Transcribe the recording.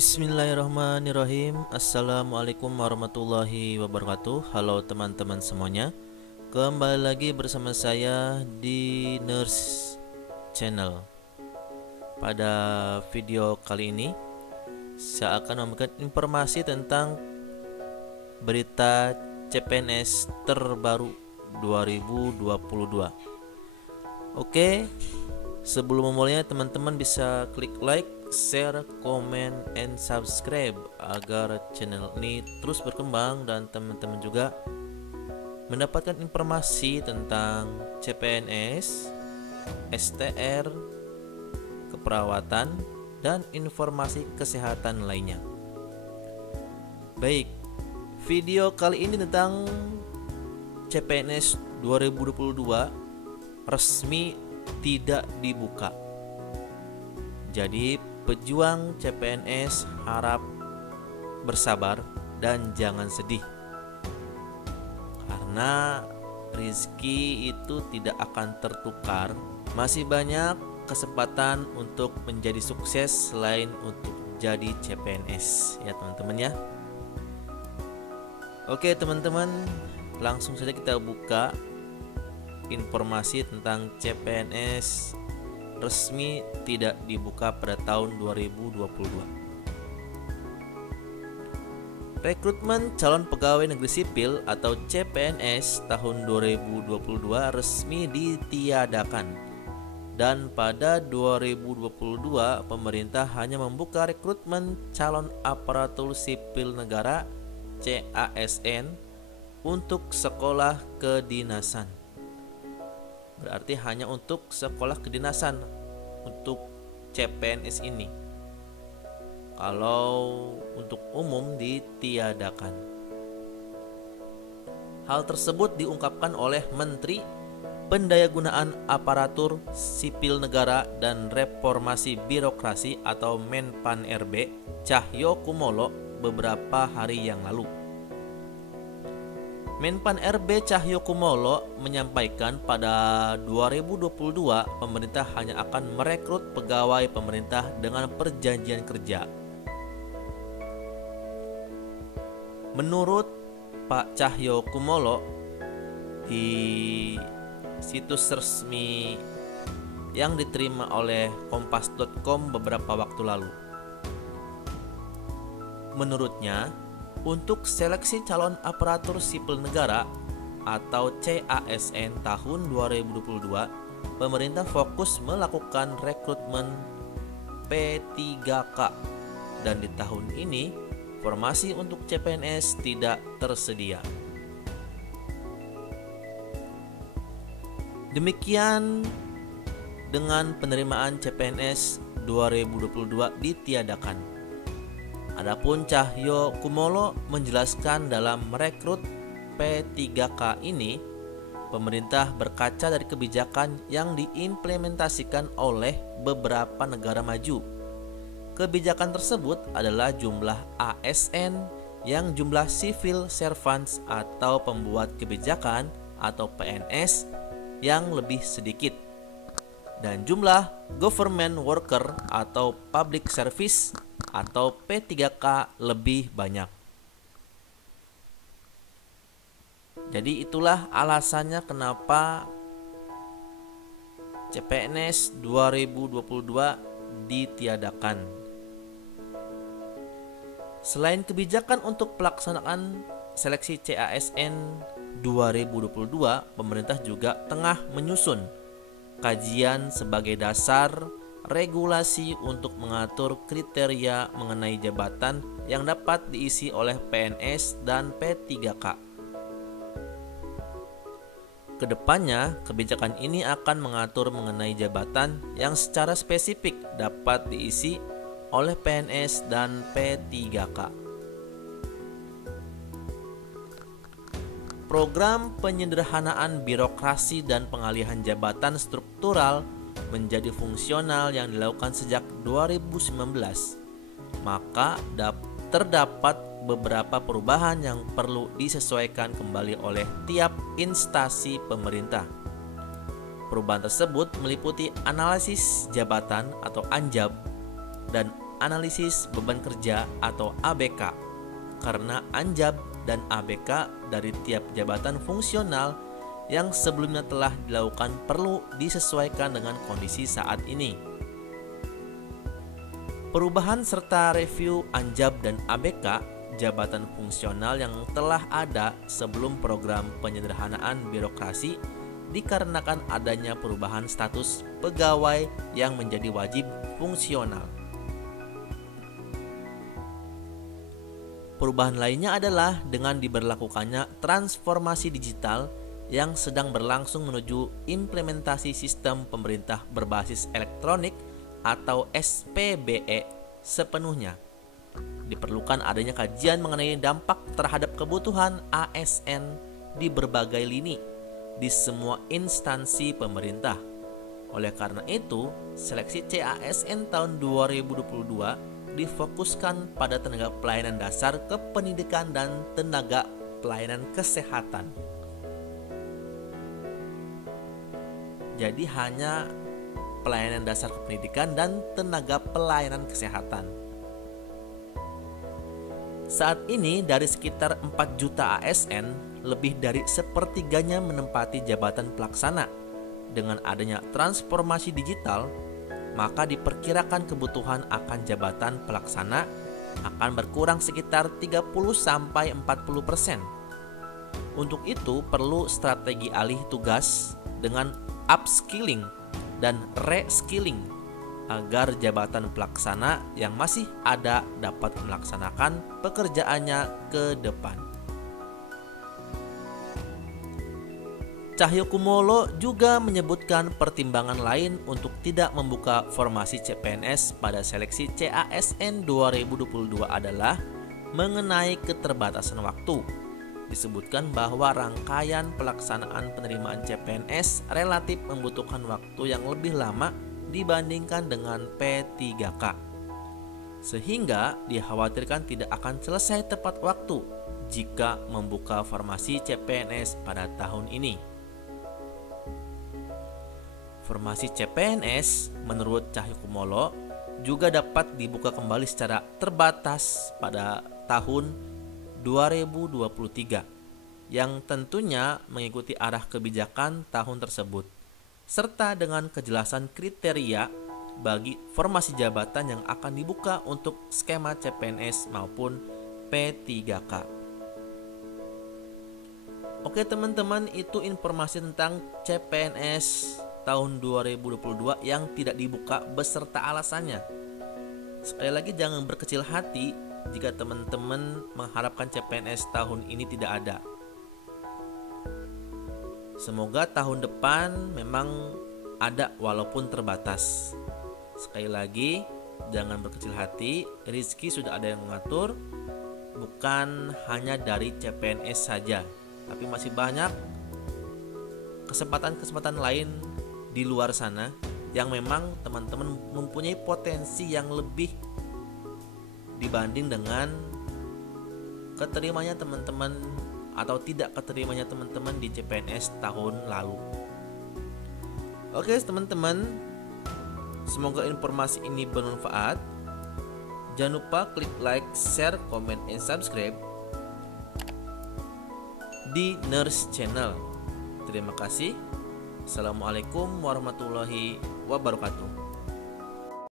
Bismillahirrahmanirrahim. Assalamualaikum warahmatullahi wabarakatuh. Halo teman-teman semuanya. Kembali lagi bersama saya di Nurse Channel. Pada video kali ini saya akan memberikan informasi tentang berita CPNS terbaru 2022. Oke, sebelum memulainya teman-teman bisa klik like, share, comment, and subscribe agar channel ini terus berkembang dan teman-teman juga mendapatkan informasi tentang CPNS, STR, keperawatan, dan informasi kesehatan lainnya. Baik, video kali ini tentang CPNS 2022 resmi tidak dibuka. Jadi pejuang CPNS harap bersabar dan jangan sedih, karena rezeki itu tidak akan tertukar. Masih banyak kesempatan untuk menjadi sukses selain untuk jadi CPNS ya teman-teman ya. Oke teman-teman, langsung saja kita buka informasi tentang CPNS resmi tidak dibuka pada tahun 2022. Rekrutmen calon pegawai negeri sipil atau CPNS tahun 2022 resmi ditiadakan. Dan pada 2022 pemerintah hanya membuka rekrutmen calon aparatur sipil negara CASN untuk sekolah kedinasan. Berarti hanya untuk sekolah kedinasan untuk CPNS ini. Kalau untuk umum ditiadakan. Hal tersebut diungkapkan oleh Menteri Pendayagunaan Aparatur Sipil Negara dan Reformasi Birokrasi atau Menpan-RB Cahyokumolo beberapa hari yang lalu. Menpan-RB Cahyokumolo menyampaikan pada 2022 pemerintah hanya akan merekrut pegawai pemerintah dengan perjanjian kerja. Menurut Pak Cahyokumolo di situs resmi yang diterima oleh kompas.com beberapa waktu lalu. Menurutnya, untuk seleksi calon aparatur sipil negara atau CASN tahun 2022, pemerintah fokus melakukan rekrutmen P3K dan di tahun ini formasi untuk CPNS tidak tersedia. Demikian dengan penerimaan CPNS 2022 ditiadakan. Adapun Cahyokumolo menjelaskan dalam merekrut P3K ini, pemerintah berkaca dari kebijakan yang diimplementasikan oleh beberapa negara maju. Kebijakan tersebut adalah jumlah ASN yang jumlah civil servants atau pembuat kebijakan atau PNS yang lebih sedikit, dan jumlah government worker atau public service atau P3K lebih banyak. Jadi itulah alasannya kenapa CPNS 2022 ditiadakan. Selain kebijakan untuk pelaksanaan seleksi CASN 2022, pemerintah juga tengah menyusun kajian sebagai dasar regulasi untuk mengatur kriteria mengenai jabatan yang dapat diisi oleh PNS dan P3K. Kedepannya, kebijakan ini akan mengatur mengenai jabatan yang secara spesifik dapat diisi oleh PNS dan P3K. Program penyederhanaan birokrasi dan pengalihan jabatan struktural menjadi fungsional yang dilakukan sejak 2019, maka terdapat beberapa perubahan yang perlu disesuaikan kembali oleh tiap instansi pemerintah. Perubahan tersebut meliputi analisis jabatan atau ANJAB dan analisis beban kerja atau ABK, karena Anjab dan ABK dari tiap jabatan fungsional yang sebelumnya telah dilakukan perlu disesuaikan dengan kondisi saat ini. Perubahan serta review Anjab dan ABK jabatan fungsional yang telah ada sebelum program penyederhanaan birokrasi dikarenakan adanya perubahan status pegawai yang menjadi wajib fungsional. Perubahan lainnya adalah dengan diberlakukannya transformasi digital yang sedang berlangsung menuju implementasi sistem pemerintah berbasis elektronik atau SPBE sepenuhnya. Diperlukan adanya kajian mengenai dampak terhadap kebutuhan ASN di berbagai lini di semua instansi pemerintah. Oleh karena itu, seleksi CASN tahun 2022 difokuskan pada tenaga pelayanan dasar kependidikan dan tenaga pelayanan kesehatan. Jadi hanya pelayanan dasar kependidikan dan tenaga pelayanan kesehatan. Saat ini dari sekitar 4 juta ASN, lebih dari sepertiganya menempati jabatan pelaksana. Dengan adanya transformasi digital, maka diperkirakan kebutuhan akan jabatan pelaksana akan berkurang sekitar 30-40%. Untuk itu perlu strategi alih tugas dengan upskilling dan reskilling agar jabatan pelaksana yang masih ada dapat melaksanakan pekerjaannya ke depan. Cahyokumolo juga menyebutkan pertimbangan lain untuk tidak membuka formasi CPNS pada seleksi CASN 2022 adalah mengenai keterbatasan waktu. Disebutkan bahwa rangkaian pelaksanaan penerimaan CPNS relatif membutuhkan waktu yang lebih lama dibandingkan dengan P3K, sehingga dikhawatirkan tidak akan selesai tepat waktu jika membuka formasi CPNS pada tahun ini. Formasi CPNS menurut Cahyokumolo juga dapat dibuka kembali secara terbatas pada tahun 2023 yang tentunya mengikuti arah kebijakan tahun tersebut serta dengan kejelasan kriteria bagi formasi jabatan yang akan dibuka untuk skema CPNS maupun P3K. Oke teman-teman, itu informasi tentang CPNS tahun 2022 yang tidak dibuka beserta alasannya. Sekali lagi jangan berkecil hati jika teman-teman mengharapkan CPNS tahun ini tidak ada. Semoga tahun depan memang ada walaupun terbatas. Sekali lagi jangan berkecil hati, rezeki sudah ada yang mengatur, bukan hanya dari CPNS saja, tapi masih banyak kesempatan-kesempatan lain di luar sana yang memang teman-teman mempunyai potensi yang lebih dibanding dengan keterimanya teman-teman atau tidak keterimanya teman-teman di CPNS tahun lalu. Oke teman-teman, semoga informasi ini bermanfaat. Jangan lupa klik like, share, comment, and subscribe di Nurse Channel. Terima kasih. Assalamualaikum warahmatullahi wabarakatuh.